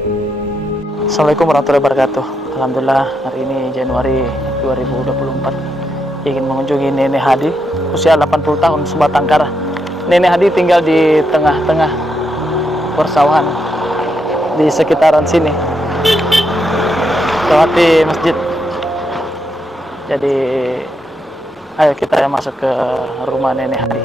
Assalamualaikum warahmatullahi wabarakatuh. Alhamdulillah hari ini Januari 2024 ingin mengunjungi Nenek Hadi usia 80 tahun sebatang kara. Nenek Hadi tinggal di tengah-tengah persawahan di sekitaran sini, lewati masjid. Jadi ayo kita masuk ke rumah Nenek Hadi.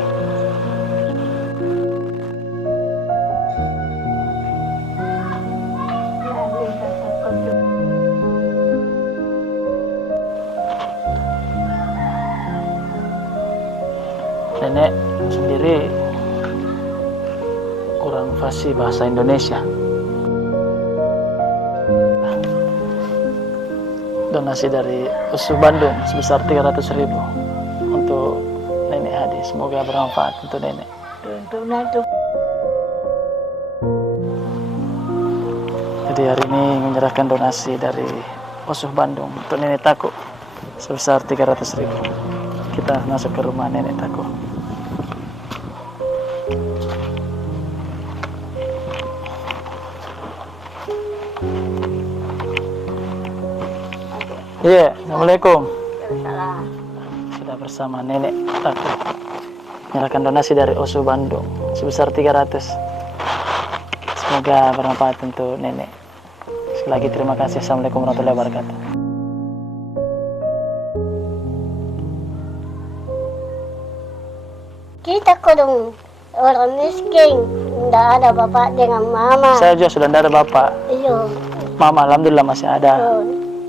Nenek sendiri kurang fasih bahasa Indonesia. Donasi dari USU Bandung sebesar 300.000 untuk Nenek Hadi. Semoga bermanfaat untuk Nenek. Jadi hari ini menyerahkan donasi dari USU Bandung untuk Nenek Tako sebesar 300.000. Kita masuk ke rumah Nenek Tako. Iya, Assalamualaikum. Sudah bersama Nenek Tako. Menyerahkan donasi dari USU Bandung sebesar 300. Semoga bermanfaat untuk Nenek. Sekali lagi terima kasih. Assalamualaikum warahmatullahi wabarakatuh. Kita kodong orang miskin, tidak ada bapak dengan mama. Saya juga sudah tidak ada bapak. Iya. Mama alhamdulillah masih ada.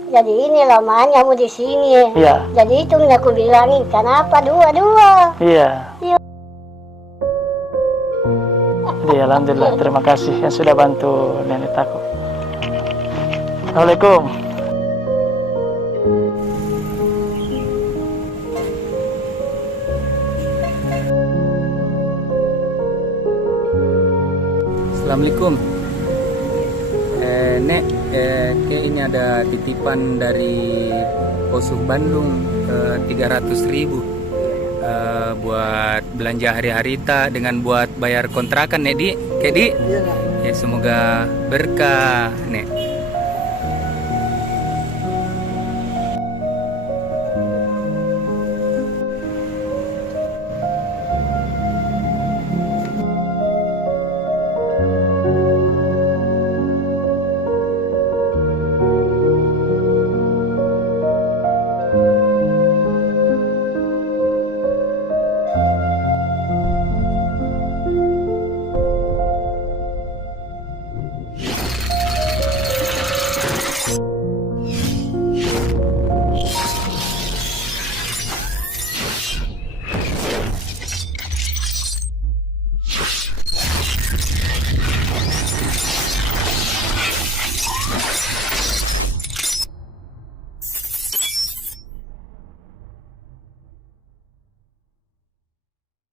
Jadi ini lamanya mau di sini. Iya. Jadi itu aku bilangin, kenapa dua-dua? Iya. Iya. Jadi alhamdulillah terima kasih yang sudah bantu Nenek Tako. Assalamualaikum. Assalamualaikum. Nek, kayak ini ada titipan dari USU Bandung 300.000 buat belanja hari-hari dengan buat bayar kontrakan, Nek Di. Kayak Di. Ya, semoga berkah, Nek.